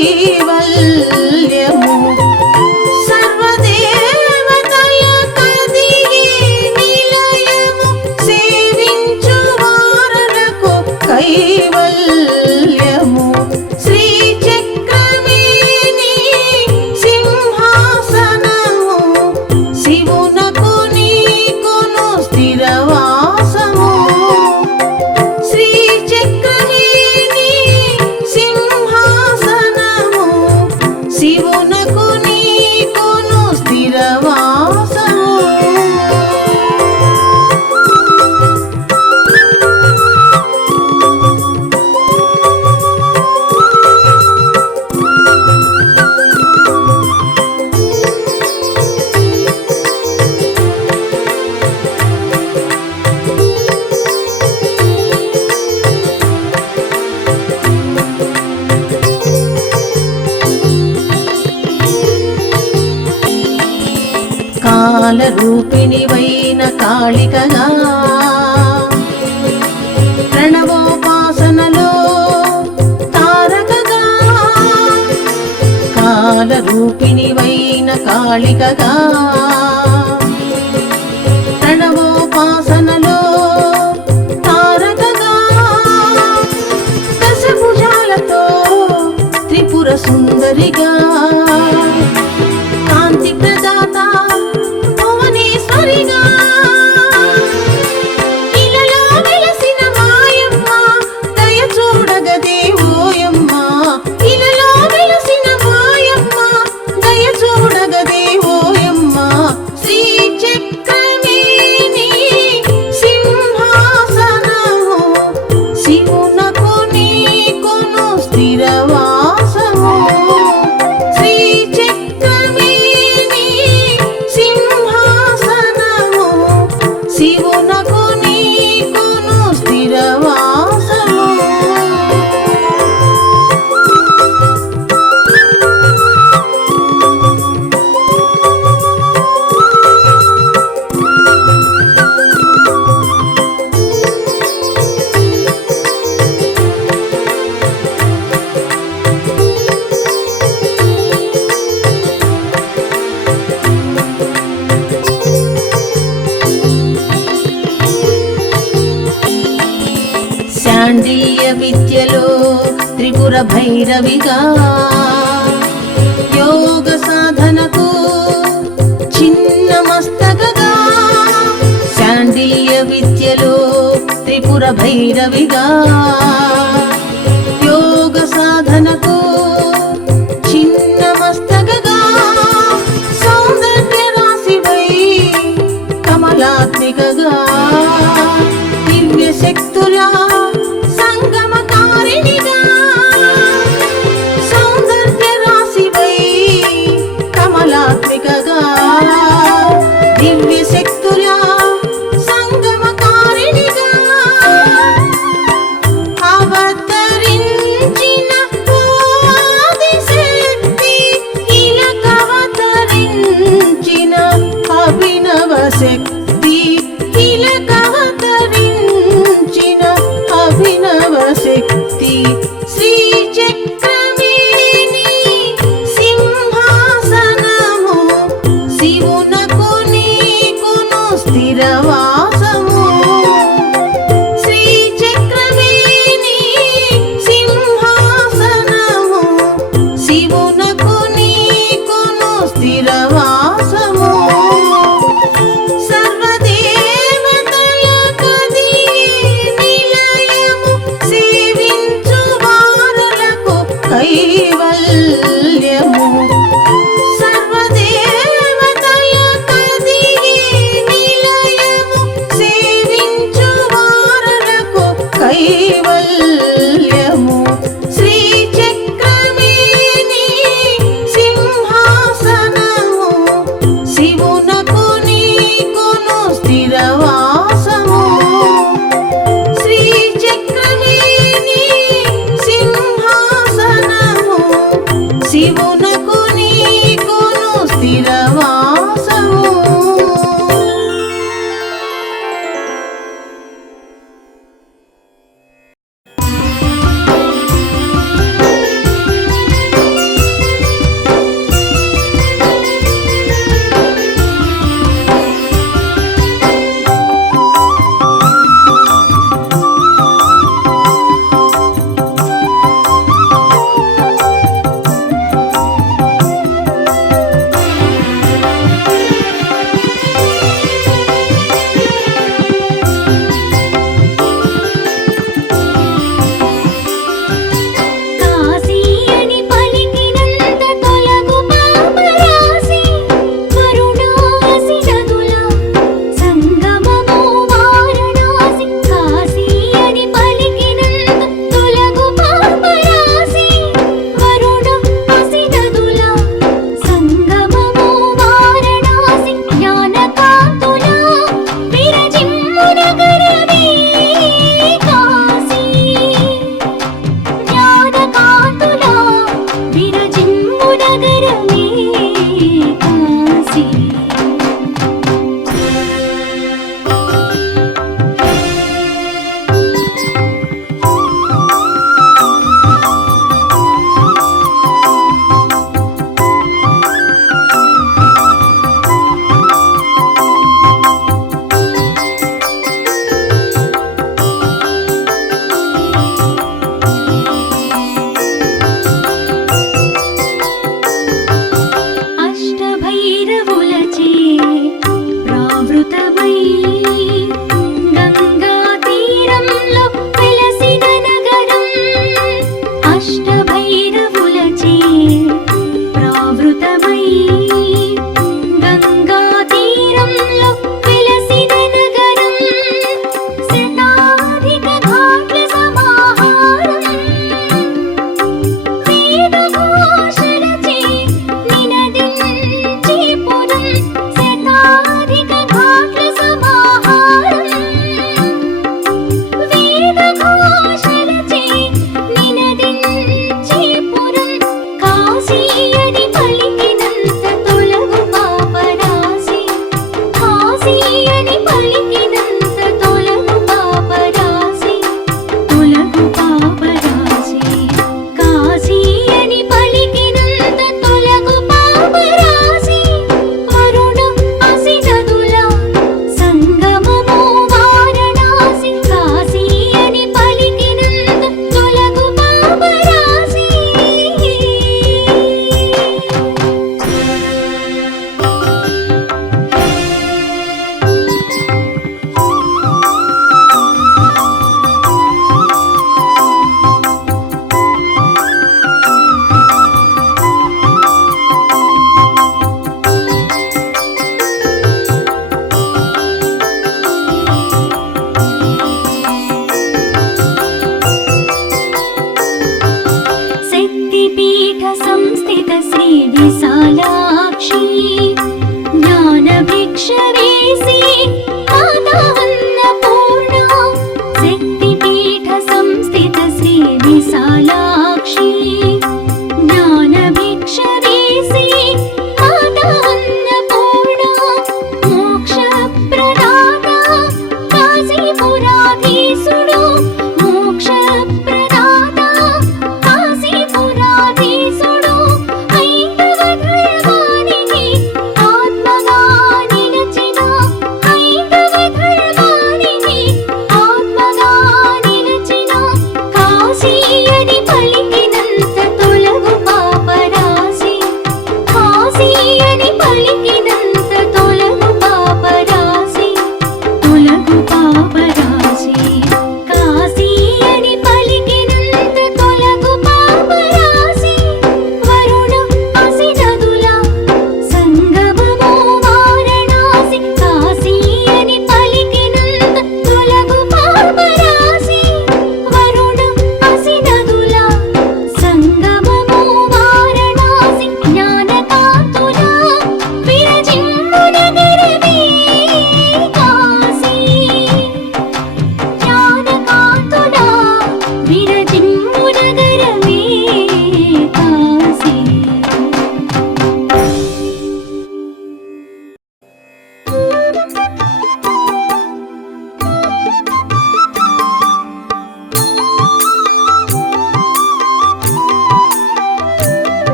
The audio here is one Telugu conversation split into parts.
కైవల్యము సర్వదేవతల కదిగే నిలయము సేవించు వారలకు కైవల్యము శ్రీచక్రమేని సింహాసనము శివునకు నీకును స్థిరవాసము శ్రీచక్రమేని సింహాసనము శివునకు నీకును స్థిరవాసము కాలరూపిణివైన కాళికగా ప్రణవోపాసనలో తారకగా కాలరూపిణివైన కాళికగా ప్రణవోపాసనలో తారకగా దశభుజాలతో త్రిపుర సుందరిగా కాంతి ప్రదాత భువనేశ్వరిగా ఇలలో వెలసిన మాయమ్మ దయ చూడగదే ఓయమ్మ ఇలలో వెలసిన మాయమ్మ దయ చూడగదే ఓయమ్మ శ్రీచక్రమేని సింహాసనము శివునకు నీకును స్థిరవాసము శ్రీచక్రమేని సింహాసనము శివునకు నీకును స్థిరవాసము శాండిల్య విద్యలో త్రిపుర భైరవిగా యోగ సాధనకు చిన్న మస్తకగా శాండిల్య విద్యలో త్రిపుర భైరవిగా యోగ సాధనకు చిన్న మస్తకగా సౌందర్య రాశివై కమలాత్మికగా దివ్య శక్తుల సంగమకారిణిగా సౌందర్య రాశివై కమలాత్మికగా దివ్య శక్తుల సంగమకారిణిగా తీరవులచే ప్రావృతమై గంగా తీరంలో వెలసిన నగరం శతాధిక ఘాట్ల సమాహారం వేద ఘోషలచే నినదించే పురం శతాధిక ఘాట్ల సమాహారం వేద ఘోషలచే నినదించే పురం కాశీ అని పలికినంత తొలగు పాపరాశి కాశీ అని పలికినంత తొలగు పాపరాశి తొలగు పాపరాశి కాశీ అని పలికినంత తొలగు పాపరాశి వరుణ అసి నదుల సంగమము వారణాసి కాశీ అని పలికినంత తొలగు పాపరాశి శక్తిపీఠ సంస్థిత శ్రీ విశాలాక్షి జ్ఞానభిక్ష వేసి మాతా అన్నపూర్ణ శక్తిపీఠ సంస్థిత శ్రీ విశాలాక్షి జ్ఞానభిక్ష వేసి మాతా అన్నపూర్ణ మోక్ష ప్రదాత కాశీపురాధీసుడు మోక్ష ప్రదాత కాశీపురాధీసుడు హైందవ ధర్మానికి ఆత్మగా నిలిచిన హైందవ ధర్మానికి ఆత్మగా నిలిచిన కాశీ అని పలికినంత తొలగు పాపరాశి కాశీ అని పలికినంత తొలగు పాపరాశి తొలగు పాపరాశి కాశీ అని పలికినంత తొలగు పాపరాశి వరుణ అసి నదుల సంగమము వారణాసి కాశీ అని పలికినంత తొలగు పాపరాశి వరుణ అసి నదుల సంగమము వారణాసి జ్ఞానకాంతుల విరజిమ్ము నగరమే కాశీ జ్ఞానకాంతుల విరజిమ్ము నగరమే కాశీ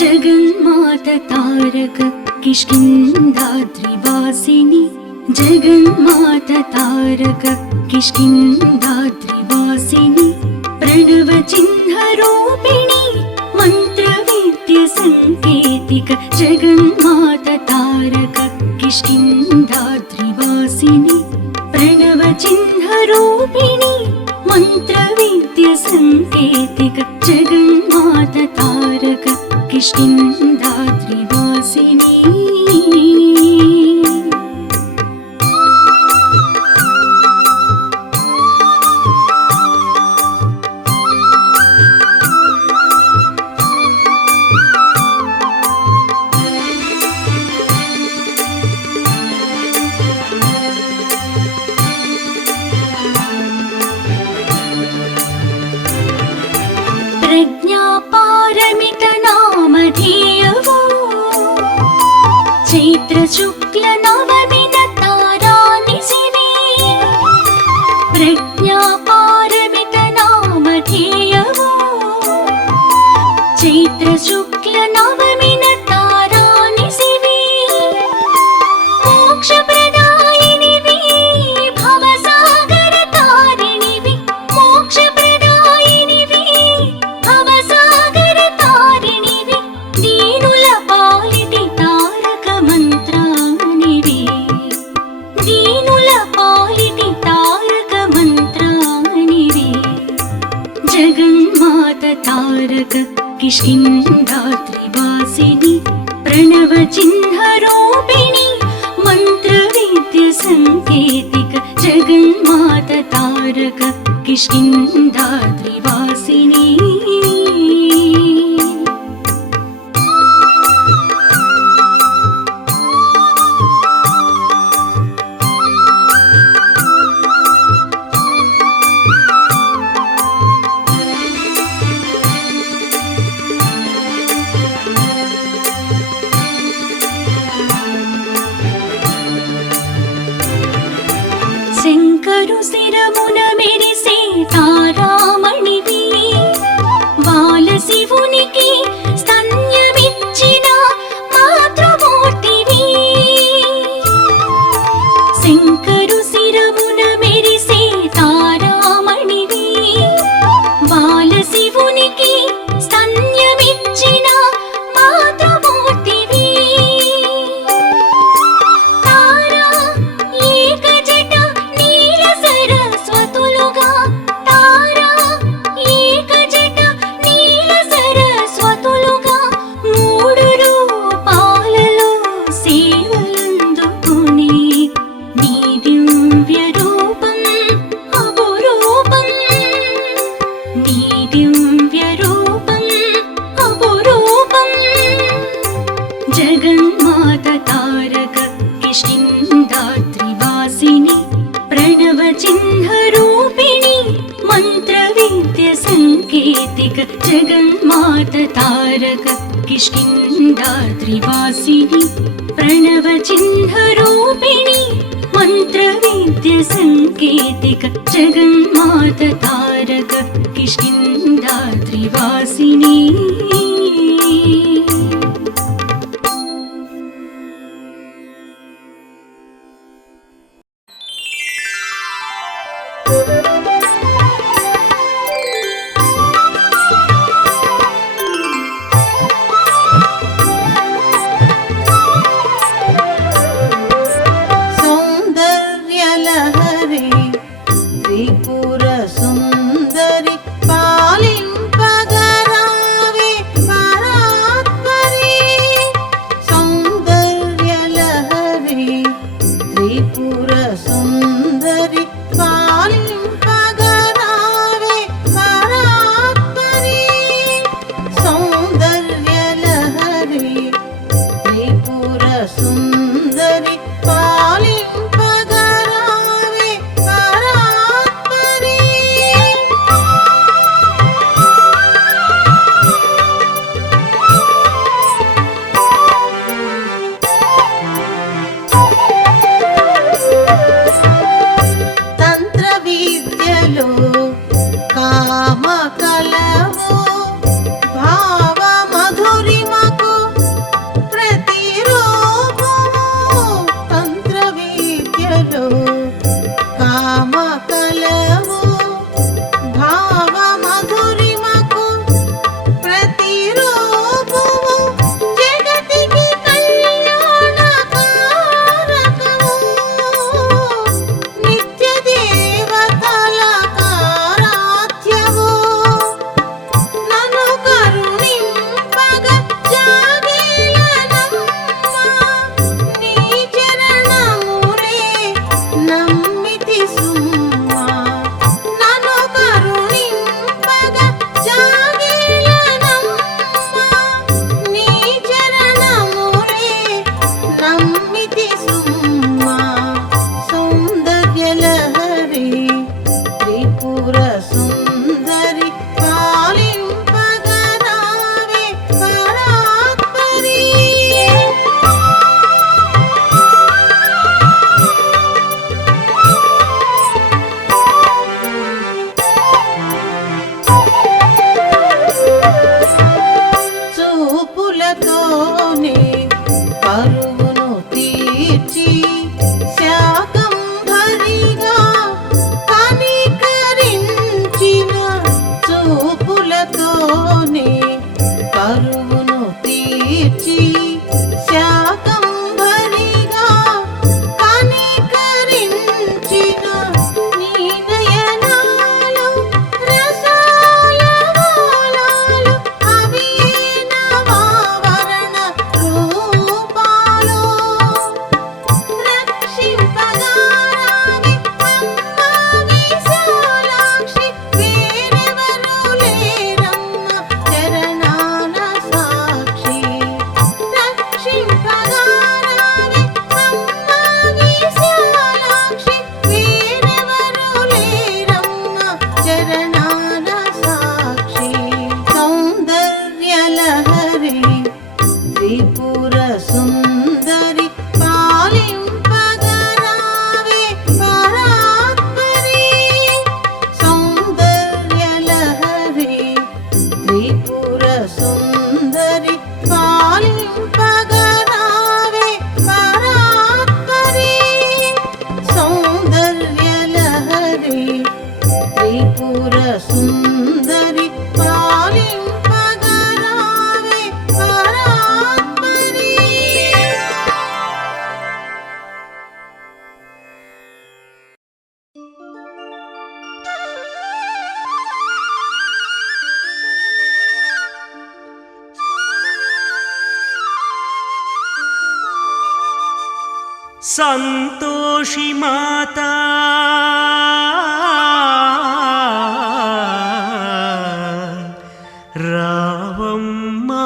జగన్మాత తారక కిష్కింధాద్రివాసిని జగన్మాత తారక కిష్కింధాద్రివాసిని ప్రణవ చిహ్న రూపిణి మంత్ర విద్య సంకేతిక జగన్మాత తారక కిష్కింధాద్రివాసిని ప్రణవ చిహ్న రూపిణి మంత్ర విద్య సంకేతిక జగన్మాత తారక కిష్కింధాద్రివాసిని ప్రజ్ఞాపారమిత నామధేయవు చైత్ర శుక్ల నవమిన తారానిశివే ప్రజ్ఞాపారమిత నామధేయవు చైత్ర శుక్ల నవమిన తారానిశివే మోక్షప్రదాయినివి భవసాగర తారిణివి మోక్షప్రదాయినివి జగన్మాత తారక కిష్కింధాత్రివాసిని ప్రణవ చిహ్న రూపిణి మంత్ర విద్య సంకేతిక జగన్మాత తారక కిష్కింధాత్రివాసిని శంకరు శిరమున మెరిసే తారామణివి బాల శివునికి స్తన్యమిచ్చిన మాతృమూర్తివి శంకరు శిరమున మెరిసే తారామణివి బాల శివునికి స్తన్యమిచ్చిన మాతృమూర్తివి తారా ఏకజట నీల సరస్వతులుగా తారా ఏకజట నీల సరస్వతులుగా మూడు రూపాలలో సేవలందుకుని నీ దివ్య రూపం అపురూపం నీ దివ్య రూపం అపురూపం జగన్మాత తారక కిష్కింధాత్రివాసిని ప్రణవ చిహ్న రూపిణి మంత్ర విద్య సంకేతిక జగన్మాత తారక కిష్కింధాత్రివాసిని ప్రణవ చిహ్న రూపిణి మంత్ర విద్య సంకేతిక జగన్మాత తారక కిష్కింధాత్రివాసిని సౌందర్యలహరి త్రిపుర సుందరి పాలింపగరావే పరాత్పరి సౌందర్యలహరి త్రిపుర సుందరి పాలింపగరావే పరాత్పరి సౌందర్యలహరి త్రిపుర సుందరి పాలింపగరావే పరాత్పరి తంత్ర విద్యలో కామ కలవు భావ మధురిమకు ప్రతిరూపము తంత్ర విద్యలో కామ కలవు భావ మధురిమకు ప్రతిరూపము జగతికి కళ్యాణకారకము నిత్య దేవతల కారాధ్యము నన్ను కరుణింపగ జాగేలనమ్మ నీ చరణములే నమ్మితి సుమ్మా నన్ను కరుణింపగ జాగేలనమ్మ నీ చరణములే నమ్మితి సుమ్మా సౌందర్యలహరి త్రిపుర సుందరి పాలింపగరావే పరాత్పరి చూపులతోనే పరువును తీర్చి శాకంభరిగా కనికరించిన చూపులతోనే పరువును తీర్చి శాకంభరిగా కనికరించిన నీ నయనాలు రసాల సంతోషి మాతా రావమ్మా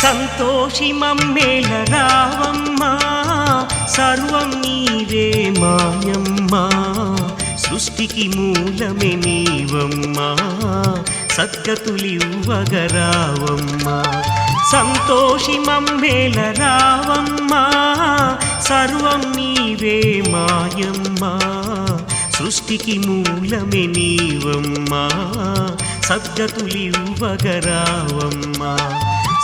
సంతోషి మమ్మేల రావమ్మా సర్వం నీవే మాయమ్మా సృష్టికి మూలమే నీవమ్మా సద్గతులివ్వగరావమ్మా సంతోషి మమ్మేల రావమ్మా సర్వం నీవే మాయమ్మా సృష్టికి మూలమే నీవమ్మా సద్గతులివ్వగరావమ్మా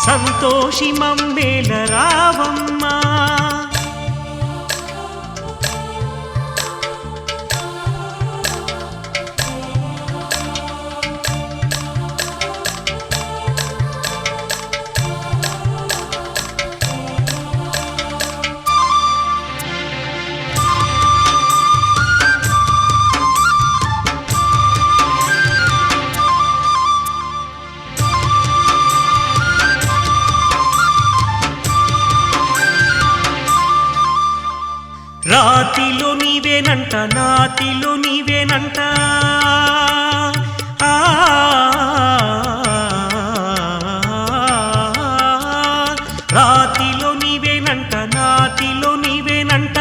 సంతోషి మమ్మేల రావమ్మా రాతిలో నీవేనంట నాతిలో నీవేనంట రాతిలో నీవేనంట నాతిలో నీవేనంట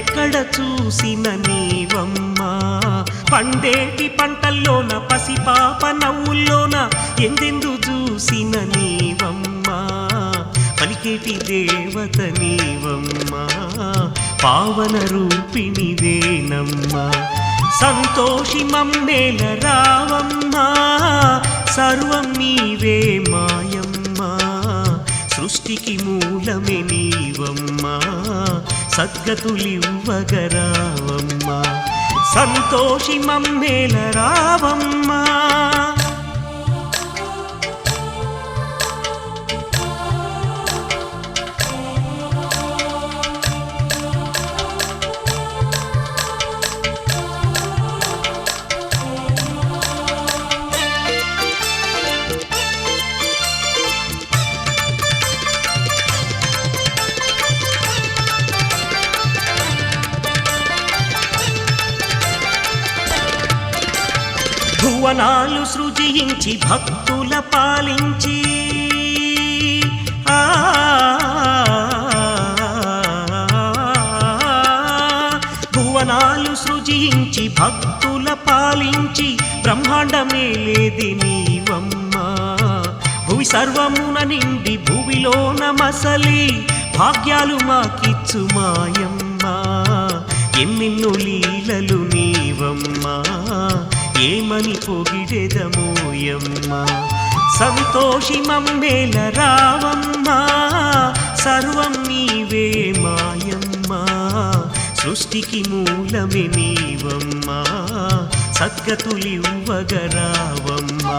ఎక్కడ చూసిన నీవమ్మా పండేటి పంటల్లోన పసిపాప నవ్వుల్లోన ఎందెందు చూసిన నీవమ్మా పలికేటి దేవత నీవమ్మా పావన రూపిణివేనమ్మా సంతోషి మమ్మేల రావమ్మా సర్వం నీవే మాయమ్మా సృష్టికి మూలమే నీవమ్మా సద్గతులివ్వగరావమ్మా సంతోషి మమ్మేల రావమ్మా భువనాలు సృజించి భక్తుల పాలించి భువనాలు సృజించి భక్తుల పాలించి బ్రహ్మాండమేలేది నీవమ్మా భువి సర్వమున నిండి భువిలోన మసలి భాగ్యాలు మాకిచ్చు మాయమ్మా ఎన్నెన్నో లీలలు నీవమ్మా ఏమని పొగిడెదమోయమ్మా సంతోషి మమ్మేల రావమ్మా సర్వం నీవే మాయమ్మా సృష్టికి మూలమే నీవమ్మా సద్గతులివ్వగరావమ్మా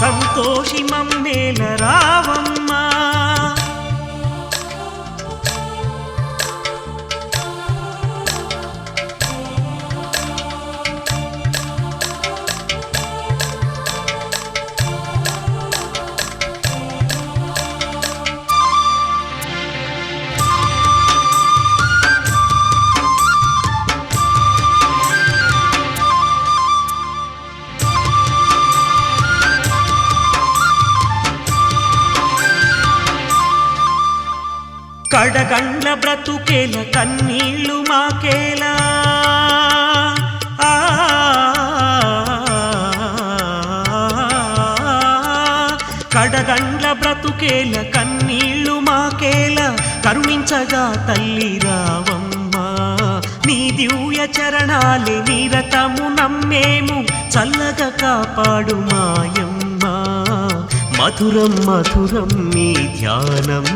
సంతోషి మమ్మేల రావమ్మా కడగండ్ల బ్రతుకేల కన్నీళ్ళు మాకేలా కడగండ్ల బ్రతుకేల కన్నీళ్ళు మాకేల కరుణించగా తల్లి రావమ్మా నీ దివ్య చరణాలే నిరతము నమ్మేము చల్లగా కాపాడు మాయమ్మ మధురం మధురం నీ ధ్యానం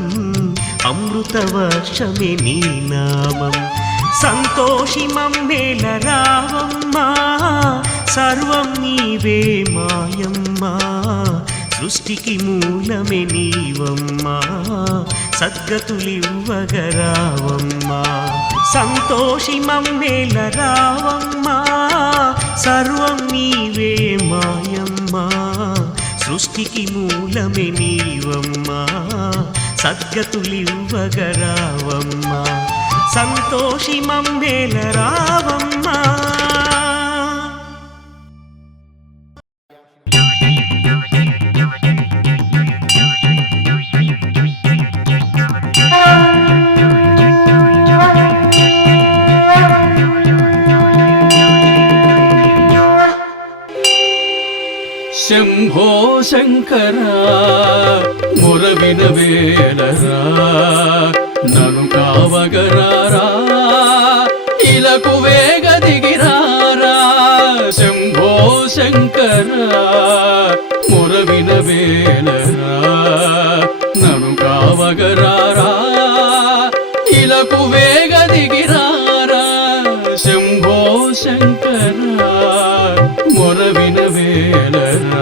అమృత వర్షమే నీ నామం సంతోషి మమ్మేల రావమ్మా సర్వం నీవే మాయమ్మా సృష్టికి మూలమే నీవమ్మా సద్గతులివ్వగరావమ్మా సంతోషి మమ్మేల రావమ్మా సర్వం నీవే మాయమ్మా సృష్టికి మూలమే నీవమ్మా సద్గతులివ్వగరావమ్మా సంతోషి మమ్మేల రావమ్మా శంభో శంకర మురవిన వేలరా నను కావగరారా ఇలకు వేగ దిగిరారా శంభో శంకర మురవిన వేలరా నను కావగరారా ఇలకు వేగ దిగిరారా శంభో శంకర మురవిన వేలరా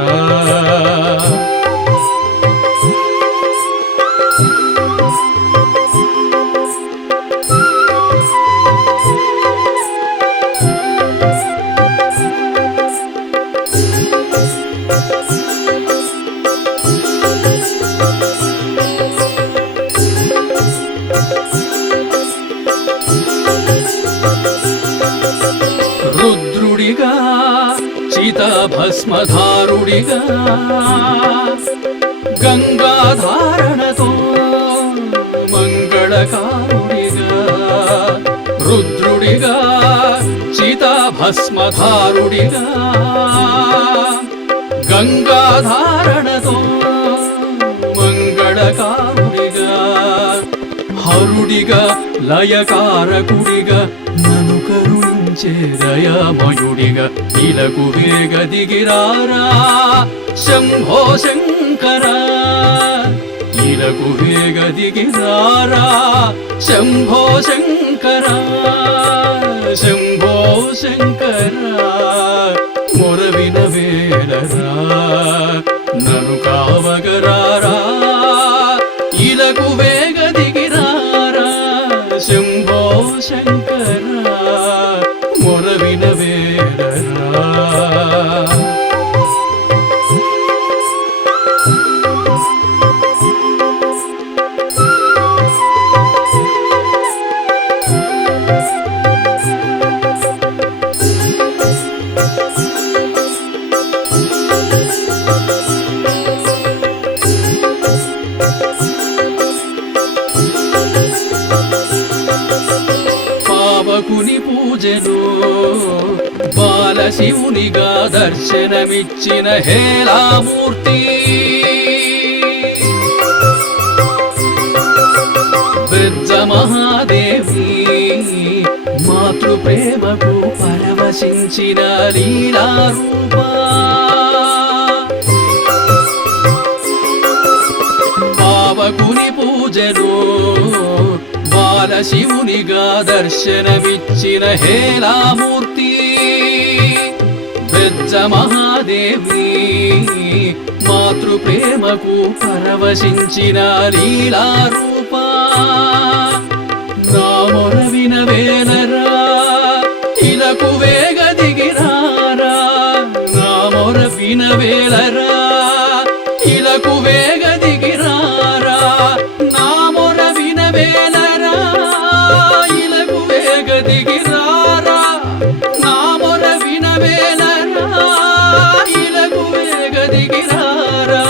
రుద్రుడిగా చితాభస్మధారుడిగా గంగాధారణతో మంగళకారుడిగా రుద్రుడిగా చితాభస్మధారుడిగా గంగాధారణతో మంగళకారుడిగా హరుడిగా లయకారకుడిగా నను కరుణించే దయామయుడిగా ఇలకు వేగ దిగిరారా శంభో శంకర ఇలకు వేగ దిగిరారా శంభో శంకర శంభో శంకర మురవిన వేలరా నను కావగరారా ఇలకు వేగ దిగిరారా శంభో శంకర మురవిన వేలరా పావకుని పూజను బాలశివునిగా దర్శనమిచ్చిన హేళామూర్తి వృద్ధ మహాదేవి మాతృప్రేమకు పరవశించిన లీలారూపా పావకుని పూజను బాలశివునిగా దర్శనమిచ్చిన హేళామూర్తి వృద్ధ మహాదేవి మాతృప్రేమకు పరవశించిన లీలారూపా నా మొరవిన వేలరా ఇలకు వేగ దిగిరారా నా మొరవిన వేలరా ఇలకు వేగ దిగిరారా నా మొరవిన వేలరా ఇలకు వేగ దిగిరారా నా మొరవిన వేలరా ఇలకు వేగ దిగిరారా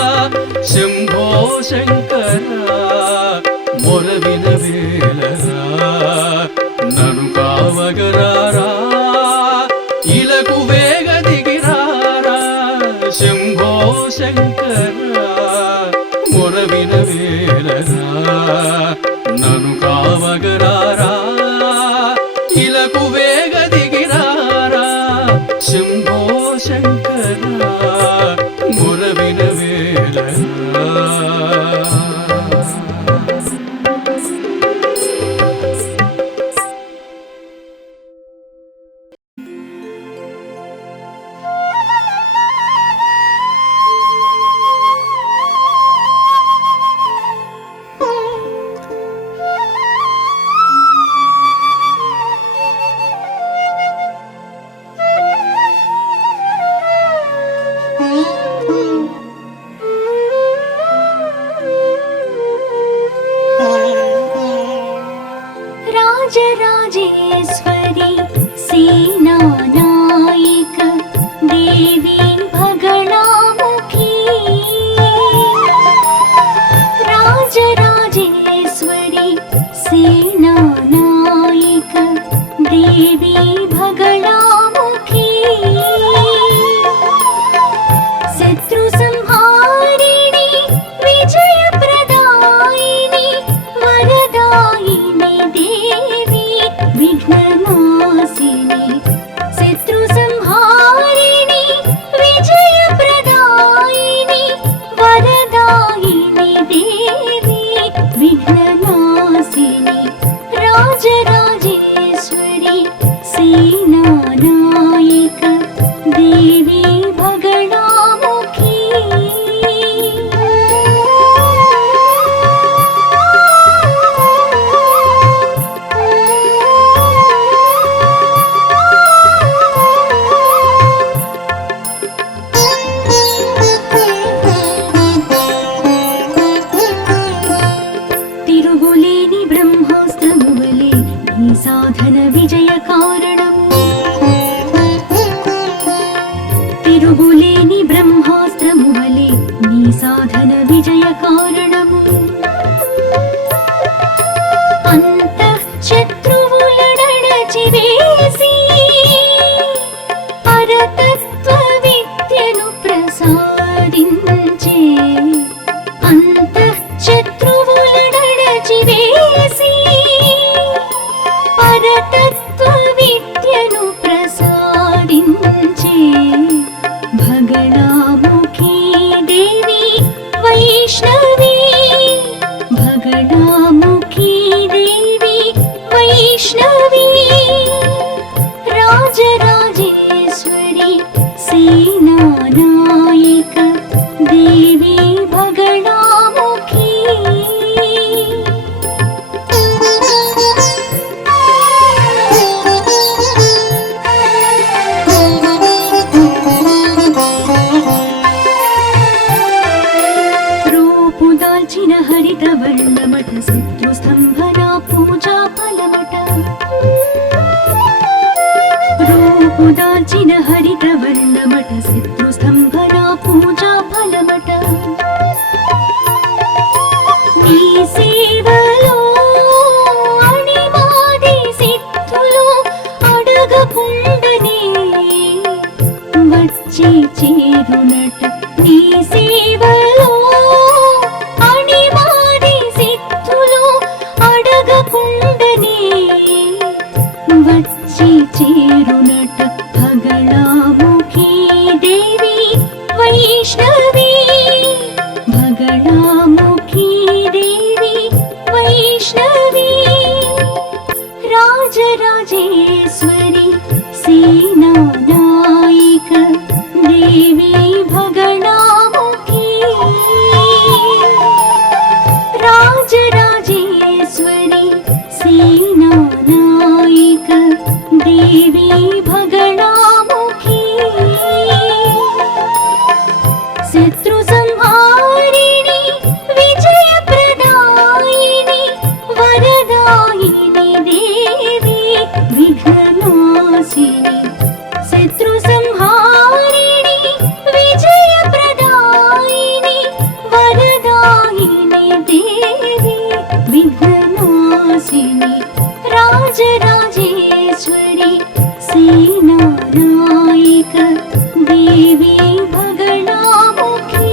శంభో శంకర మొరవిన వేలరా నను కావగరారా ఇలకు వేగ దిగిరారా శంభో శంకర మొరవిన వేలరా నను కావగరారా ఇలకు राजराजेश्वरी सेनानायिक देवी भगणामुखी राजराजेश्वरी सेनानायिक देवी भगणामुखी शत्रु संहारिणी विजयप्रदायिनी वरदायिनी देवी विघ्ननाशिनी शत्रु संहारिणी विजयप्रदायिनी वरदायिनी देवी विघ्ननाशिनी राजराजेश्वरी सेनानायिक देवी भगणामुखी తిరుగులేని బ్రహ్మాస్త్రమువలే ఈ సాధన విజయ కారణము తిరుగులేని బ్రహ్మాస్త్రమువలే నీ సాధన విజయ కారణము అంతః శత్రువులడచి వేసి పరతత్వ విద్యను ప్రసాదించే అంతః శత్రువులడచి వేసి పరతత్వ విద్యను ప్రసాదించే భగణాముఖీ దేవి వైష్ణవి భగణాముఖీ దేవి వైష్ణవి రాజరాజేశ్వరి సేనానాయిక దేవి భగణాముఖీ రూపుదాల్చిన హరిత వర్ణమట శత్రుస్తంభన పూజా ఫలమట రూపుదాల్చిన హరిత వర్ణమట శత్రుస్తంభన పూజా ఫలమట నీ సేవలో అణిమాది సిద్ధులు అడగకుండనే వచ్చి చేరునట నీ సేవలో అణిమాది సిద్ధులు అడగకుండనే వచ్చి చేరునట భగణాముఖీ దేవి వైష్ణవి భగణాముఖీ దేవి వైష్ణవి రాజరాజేశ్వరి సేనానాయిక దేవి భగణాముఖీ రాజరాజేశ్వరి సేనానాయిక దేవి భగణాముఖీ శత్రు సంహారిణి విజయప్రదాయిని వరదాయిని దేవి విఘ్ననాశిని శత్రు సంహారిణి విజయప్రదాయిని వరదాయిని దేవి విఘ్ననాశిని రాజరాజేశ్వరి సేనానాయిక దేవి భగణాముఖీ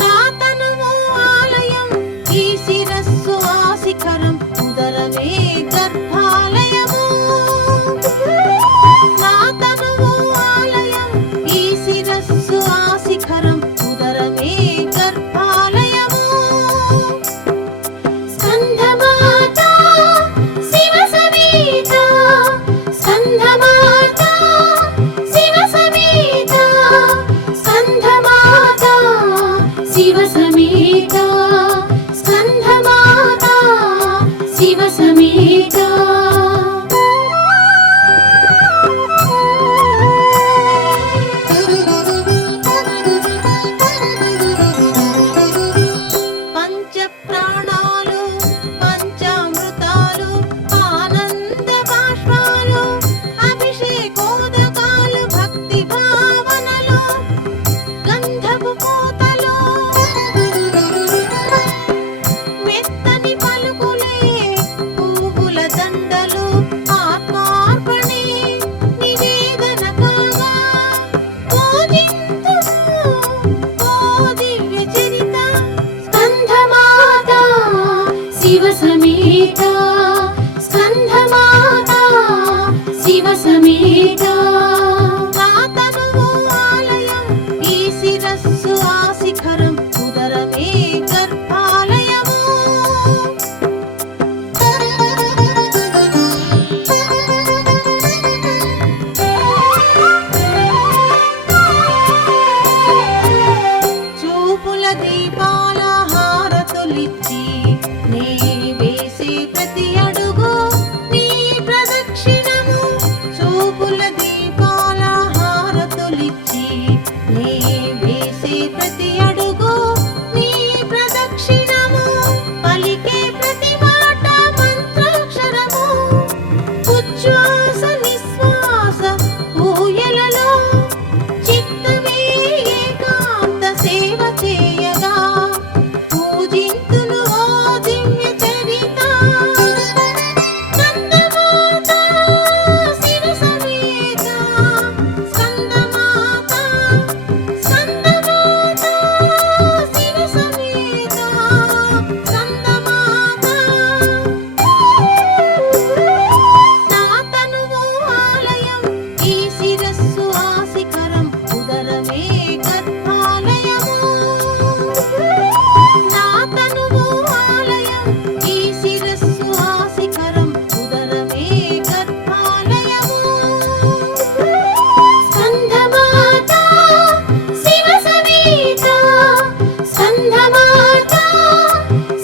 తాతనువు ఆలయం ఈ శిరస్సు ఆశిఖరం ఉదరమే గర్భాలయము తాతనువు ఆలయం ఈ శిరస్సు ఆశిఖరం ఉదరమే సమేత నా తనువు ఆలయం ఈ శిరస్సు ఆ శిఖరం ఉదరమే గర్భాలయము చూపుల దీపాల హారతులిచ్చి నీ వేసే ప్రతి అడుగు నీ ప్రదక్షిణము చూపుల దీపాల హారతులిచ్చి నీ వేసే ప్రతి అడుగు నీ ప్రదక్షిణము పలికే ప్రతి మాట మంత్రాక్షరము ఉచ్ఛ్వాస నిశ్వాస ఊయలలో చిత్తమే ఏకాంత సేవ చేయగా పూజింతును ఓ దివ్య చరిత స్కందమాత శివ సమేత స్కందమాత స్కందమాత శివ సమేత స్కందమాత నా తనువు ఆలయం ఈ శిరస్సు ఆ శిఖరం ఉదరమే గర్భాలయము నా తనువు ఆలయం ఈ శిరస్సు ఆ శిఖరం ఉదరమే గర్భాలయము స్కందమాత శివ సమేత స్కందమాత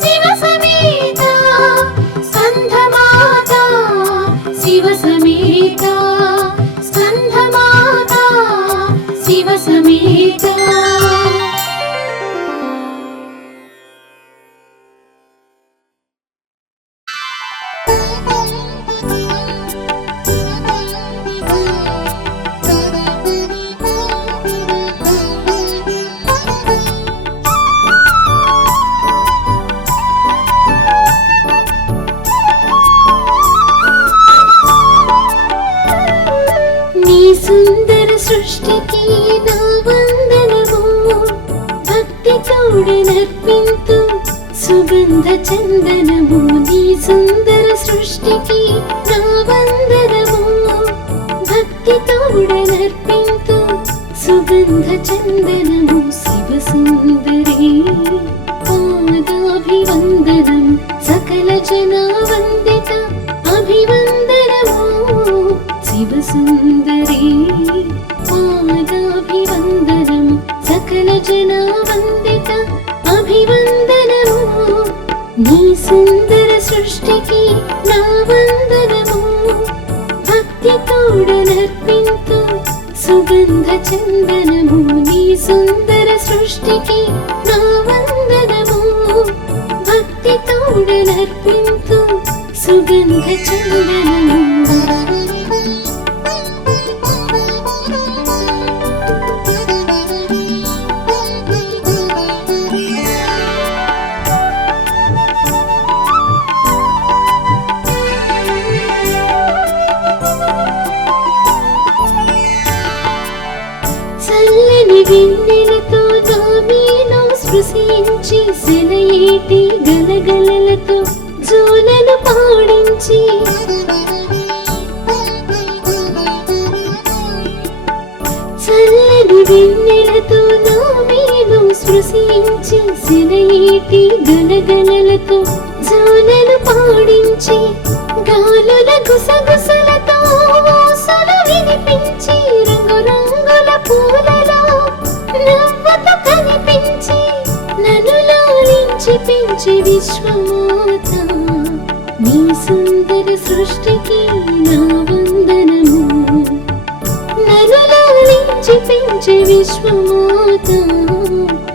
శివ సమేత స్కందమాత శివ సమేత స్కందమాత శివ సమేత నీ సుందర సృష్టికి నా వందనము భక్తి తోడనర్పింతు సుగంధ చందనము నీ సుందర సృష్టికి నా వందనము భక్తి తోడనర్పింతు సుగంధ చందనము శివ సుందరి పాదాభివందనం సకల జనా వందిత అభివందనము శివ సుందరి పాదాభివందనం సకల జనా వందిత అభివందనము నీ సుందర సృష్టికి నా వందనము భక్తి తోడనర్పింతు సుగంధ చందనము నీ సుందర సృష్టికి నా వందనము భక్తి తోడనర్పింతు సుగంధ చందనము చల్లని వెన్నెలతో దామీను స్పృశించి సెలయేటి గలగలలతో జోలలు పాడించి చల్లని వెన్నెలతో దామీను స్పృశించి సెలయేటి గలగలలతో జోలలు పాడించి గాలుల గుసగుసలతో ఊసులు వినిపించి రంగురంగుల పూలలో నవ్వుతూ కనిపించి నన్ను లాలించి పెంచి విశ్వమాత నీ సుందర సృష్టికి నా వందనము నన్ను లాలించి పెంచి విశ్వమాత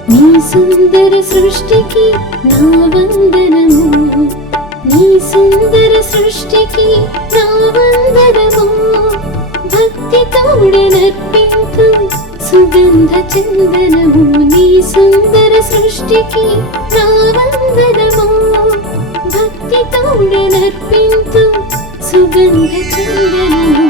నీ సుందర సృష్టికి నా వందనము నీ సుందర సృష్టికి నా వందనము భక్తి తోడనర్పింతు సుగంధ చందనము నీ సుందర సృష్టికి నా వందనము భక్తి తోడనర్పింతు సుగంధ చందనము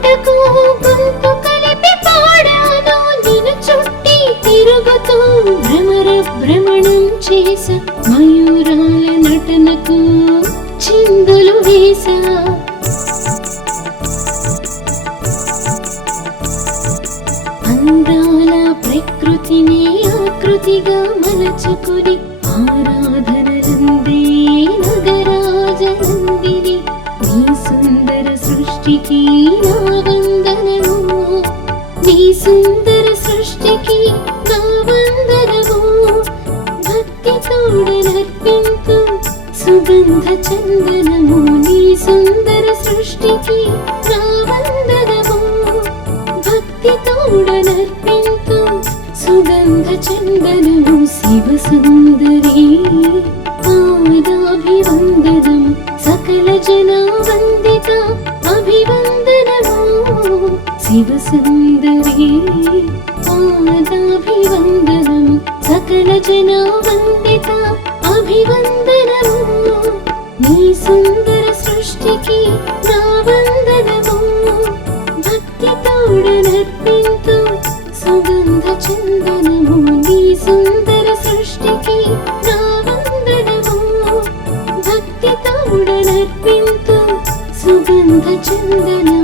పాటకు గొంతు కలిపి పాడాను నిన్ను చుట్టి తిరుగుతూ భ్రమర భ్రమణం చేసా మయూరాల నటనకు చిందులు వేసా అందాల ప్రకృతిని ఆకృతిగా మలచుకుని ఆరాధనలందే నగరాజనందిని నీ సుందర సృష్టికి నా వందనము నీ సుందర సృష్టికి నా వందనము భక్తి తోడనర్పింతు సుగంధ చందనము నీ సుందర సృష్టికి నా వందనము భక్తి తోడనర్పింతు సుగంధ చందనము శివ సుందరి పాదాభివందనము సకల జనా వందిత అభివందనము శివ సుందరి పాదాభివందనము సకల జనా వందిత అభివందనము నీ సుందర సృష్టికి నా వందనము భక్తి తోడనర్పింతు సుగంధ చందనము నీ సుందర సృష్టికి నా వందనము భక్తి తోడనర్పింతు సుగంధ చందనము